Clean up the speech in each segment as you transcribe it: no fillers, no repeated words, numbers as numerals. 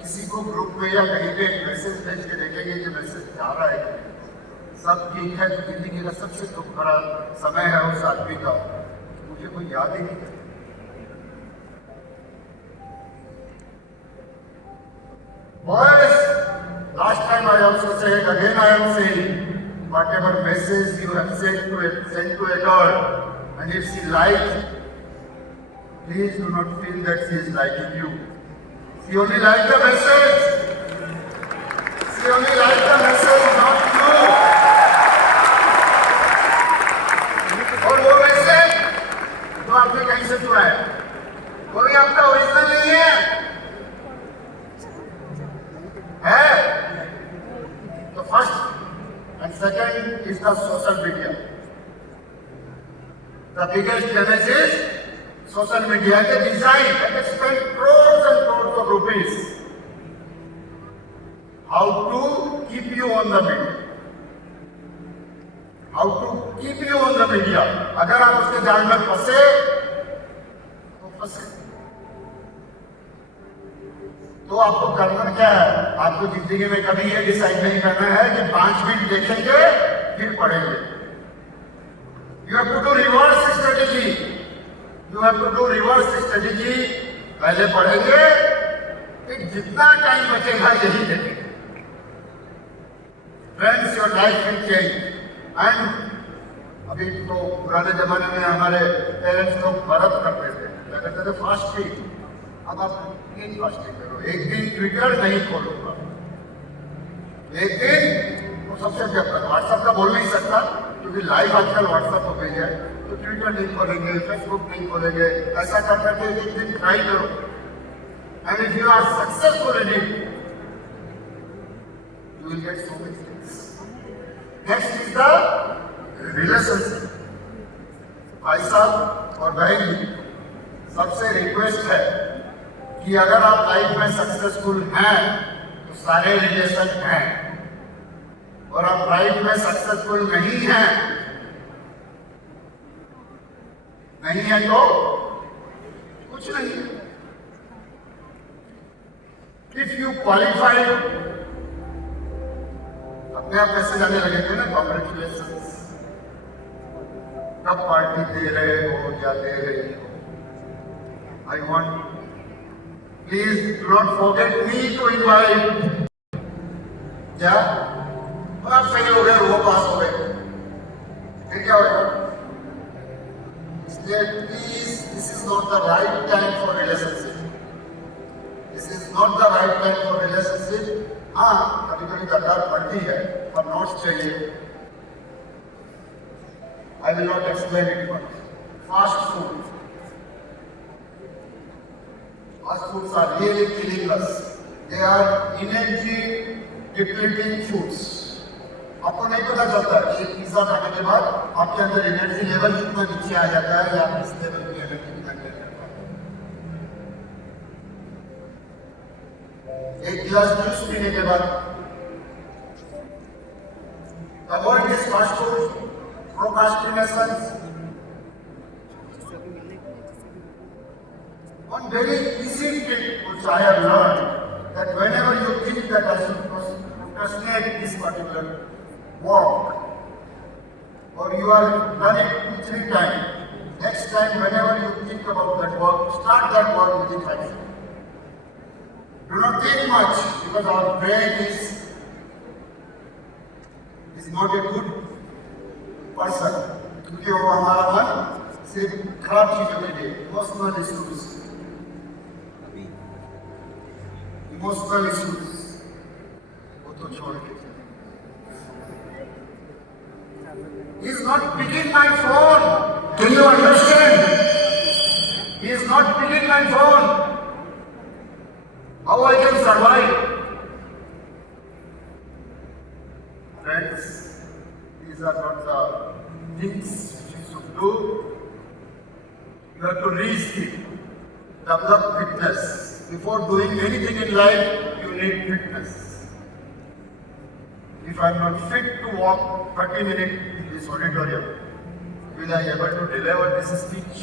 किसी को ग्रुप में या कहीं पे एक मैसेज भेज के देखेंगे कि मैसेज जा रहा है, सब ठीक है, तो जिंदगी का सबसे दुख भरा समय है उस आदमी का, मुझे कोई याद ही नहीं। Boys, last time I also said, again I am saying, whatever message you have sent to a girl, and if she likes, please do not feel that she is liking you. She only liked the message. She only liked the message, not you. और वो मैसेज तो आपने कहीं से चुरा है, वो भी आपका ओरिजिनल नहीं है। The first and second is the social media. The biggest damage is social media. They design and they spend crores and crores of rupees how to keep you on the media. How to keep you on the media. अगर आप उसके जाल में फंसे तो फंसे। तो आपको करना क्या है? आपको जिंदगी में कभी ये डिसाइड नहीं करना है कि 5 मिनट देखेंगे फिर पढ़ेंगे। You have to do reverse strategy. You have to do reverse strategy. पहले पढ़ेंगे, फिर जितना टाइम बचेगा यही देखेंगे। Friends, your life will change. And अभी तो पुराने जमाने में हमारे पेरेंट्स लोग व्रत करते थे, क्या करते थे? फास्टिंग। अब आप एक फास्टिंग करो, एक दिन ट्विटर नहीं खोलूंगा, एक दिन। तो सबसे बेहतर व्हाट्सएप का बोल नहीं सकता क्योंकि लाइव आजकल व्हाट्सएप हो गई है, तो ट्विटर नहीं खोलेंगे, फेसबुक नहीं खोलेंगे। ऐसा कर करके एक दिन ट्राई करो, and if you are successful in it you will get so many things. Next is the relationship. भाई साहब और बहन जी, सबसे रिक्वेस्ट है कि अगर आप लाइफ में सक्सेसफुल हैं तो सारे रिलेशन हैं, और आप लाइफ में सक्सेसफुल नहीं है तो कुछ नहीं है। इफ यू क्वालिफाइड, अपने आप पैसे जाने लगे थे ना, कॉन्ग्रेचुलेशंस। कब पार्टी दे रहे हो या दे रही हो? I want, please do not forget me to invite. क्या आप सही हो गए, वो पास हो गए, फिर क्या होगा? इसलिए please, this is not the right time for relationship. This is not the right time for relationship. हाँ, कभी कभी दरकार पड़ती है, पर नोट्स चाहिए। I will not explain it much. Fast food, fast foods are really killing us. They are energy depleting foods. आपको नहीं पता चलता कि एक पिज्जा खाने के बाद आपके अंदर एनर्जी लेवल कितना नीचे आ जाता है, या इस लेवल की एनर्जी कितना गिर जाता है। एक गिलास जूस पीने के बाद avoid this fast food, procrastination. One very easy trick which I have learned, that whenever you think that I should procrastinate this particular work, or you are done it 2-3 times, next time whenever you think about that work, start that work within 5 seconds. Do not think much, because our brain is not a good person, क्योंकि वो हमारा मन सिर्फ खराब चीजों में दे, emotional issues वो तो छोड़ के। He is not picking my phone. Can you understand? He is not picking my phone. How I can survive? Friends, these are not the things which you should do. You have to reskill, develop fitness. Before doing anything in life, you need fitness. If I am not fit to walk 30 minutes in this auditorium, will I able to deliver this speech?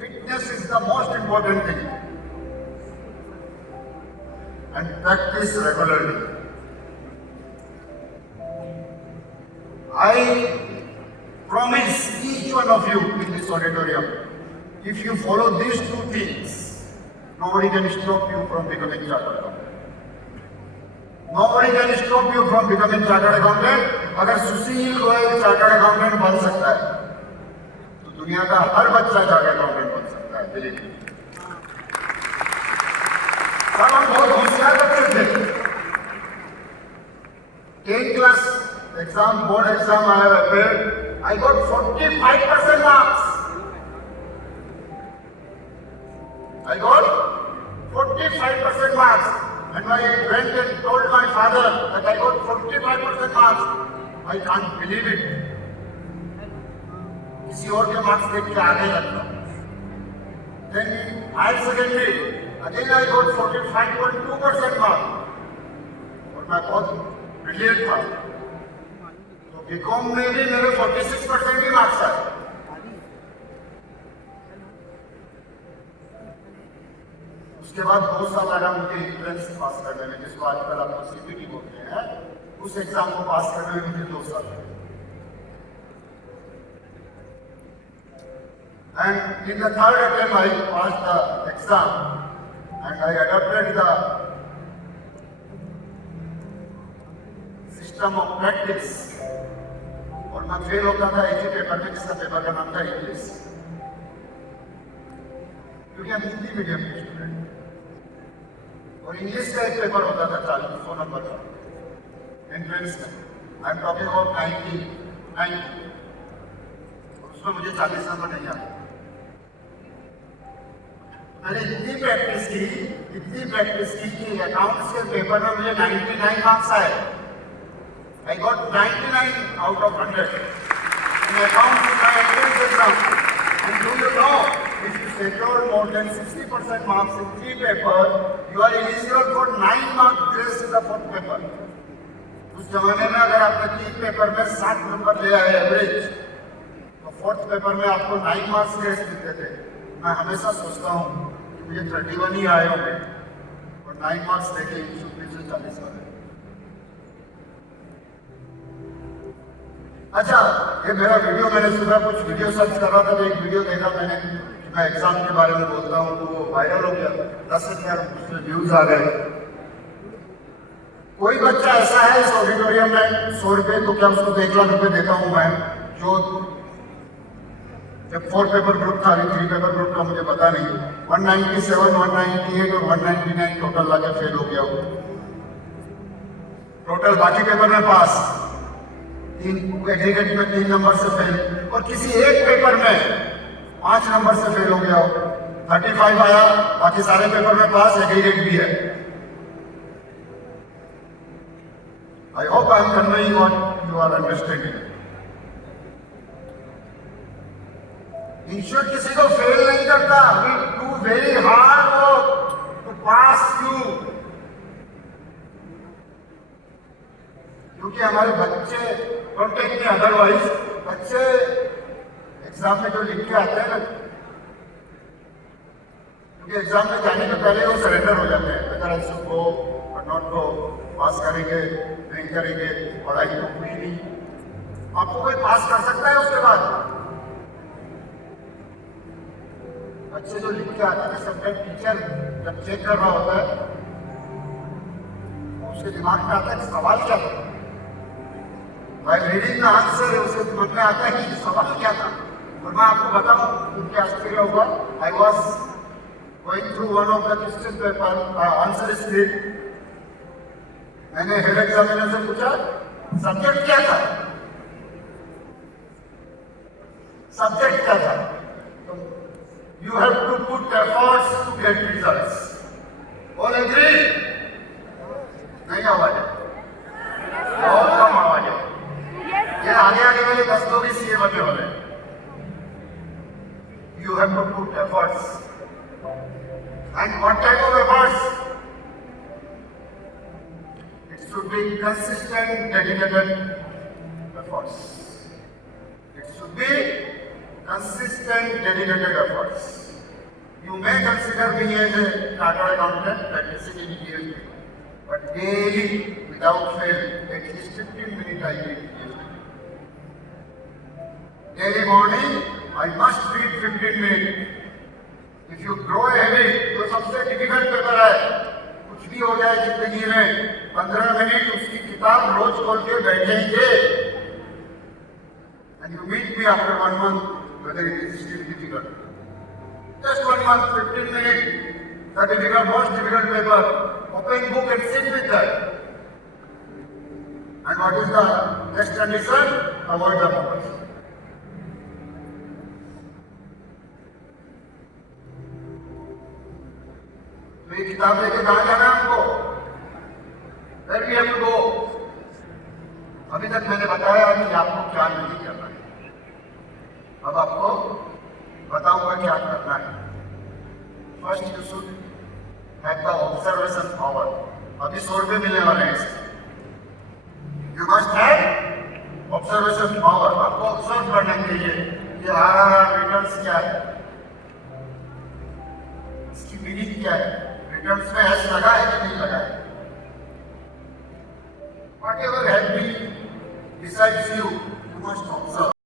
Fitness is the most important thing. and practice regularly. I promise each one of you in this auditorium, if you follow these two things, nobody can stop you from becoming chartered accountant. Nobody can stop you from becoming chartered accountant. अगर सुशील Goyal chartered accountant बन सकता है तो दुनिया का हर बच्चा chartered accountant बन सकता है। Believe me. तब हम बहुत होशियार बच्चे थे। 10th class exam, board exam आया है, I got 45% marks. I got 45% marks. And I went and told my father that I got 45% marks. I can't believe it. किसी और के मार्क्स देख के आगे लगता। Then higher secondary, again I got 45.2% mark. और मैं बहुत ब्रिलियंट था। तो बीकॉम में भी मेरे 46% ही मार्क्स आए। उसके बाद 2 साल लगा मुझे एंट्रेंस पास करने में, जिसको आजकल आप सीपीटी बोलते हैं, उस एग्जाम को पास करने में मुझे 2 साल लगे। And in the third attempt I passed the exam and I adopted the system of practice. और मैं फेल होता था एक ही पेपर में, जिसका पेपर का नाम था इंग्लिश, क्योंकि हम हिंदी मीडियम के स्टूडेंट। और इंग्लिश का एक पेपर होता था 400 नंबर का एंट्रेंस में। I am talking about 90। उसमें मुझे 40 नंबर नहीं आए। मैंने इतनी प्रैक्टिस की कि अकाउंट्स के पेपर में मुझे 99 मार्क्स आए। I got 99 out of 100 in accounts in my entrance exam. And do you know, if you secure more than 60% marks in 3 papers, you are eligible for 9 mark grace in the 4th paper. उस जमाने में अगर आपने 3 पेपर में 60 नंबर ले आए एवरेज, तो 4th paper में आपको 9 मार्क्स ग्रेस मिलते थे। मैं हमेशा सोचता हूँ कि मुझे 31 ही आए होंगे और 9 मार्क्स लेके 40 वाले। अच्छा, ये मेरा वीडियो, मैंने सुबह कुछ वीडियो सर्च कर रहा था तो एक वीडियो देखा मैंने, मैं एग्जाम के बारे में बोलता हूँ, तो वो वायरल हो गया। 10,000 उसमें व्यूज आ गए। कोई बच्चा ऐसा है इस ऑडिटोरियम में 100 रुपए, तो क्या उसको 1 लाख रुपए देता हूँ मैं, जो जब 4 पेपर ग्रुप था, 3 पेपर ग्रुप का मुझे पता नहीं, 197, 198 और 199 टोटल लाके फेल हो गया हो। टोटल बाकी पेपर में पास, 3 एग्रीगेट में 3 नंबर से फेल, और किसी एक पेपर में 5 नंबर से फेल हो गया हो। 35 आया, बाकी सारे पेपर में पास, एग्रीगेट भी है। I hope I am conveying what you are understanding. ईश्वर किसी को फेल नहीं करता। We do very hard work to pass you, क्योंकि हमारे बच्चे डोंट टेक मी अदरवाइज, बच्चे एग्जाम में जो लिख के आते हैं ना, क्योंकि एग्जाम में जाने के पहले वो सरेंडर हो जाते हैं, बेटर आई शुड गो और नॉट गो, पास करेंगे नहीं करेंगे, पढ़ाई तो हुई नहीं। आपको कोई पास कर सकता है उसके बाद? बच्चे जो लिख के आते हैं, सबका टीचर जब चेक कर रहा होता है, उसके दिमाग में आता है कि सवाल क्या था। भाई रीडिंग का आंसर है, उसके दिमाग में आता है कि सवाल क्या था। और मैं आपको बताऊं क्योंकि आश्चर्य होगा, I was going through one of the question paper answer script. मैंने हेड एग्जामिनर से पूछा सब्जेक्ट क्या था, सब्जेक्ट क्या था। You have to put efforts to get results. All agree? नहीं आवाज है, बहुत कम आवाज है। ये आगे आगे वाले 10 लोग ही सीए बनने वाले हैं। You have to put efforts. And what type of efforts? It should be consistent, dedicated efforts. It should be consistent, dedicated efforts. You may consider me as a chartered accountant practicing in PhD. but daily, without fail, at least 15 minutes I read. Daily morning, I must read 15 minutes. If you grow a habit, तो सबसे difficult paper है। कुछ भी हो जाए जिंदगी में, 15 मिनट उसकी किताब रोज खोल के बैठेंगे। And you meet me after 1 month, whether it is still difficult. Just 1 month, 15 minutes, the difficult, most difficult paper. Open book and sit with that. And what is the next condition? Avoid the mobiles. तो ये किताब लेके कहाँ जाना है हमको? Where we have to go? अभी तक मैंने बताया कि आपको क्या नहीं करना है। अब आपको बताऊंगा क्या करना है। First you should have the observation power. अभी 100 रुपये मिलने वाले हैं इससे। You must have observation power. आपको ऑब्जर्व करना चाहिए कि RRR रिटर्न्स क्या है, इसकी मीनिंग क्या है, रिटर्न्स में एस लगा है कि नहीं लगा है। Whatever has been besides you,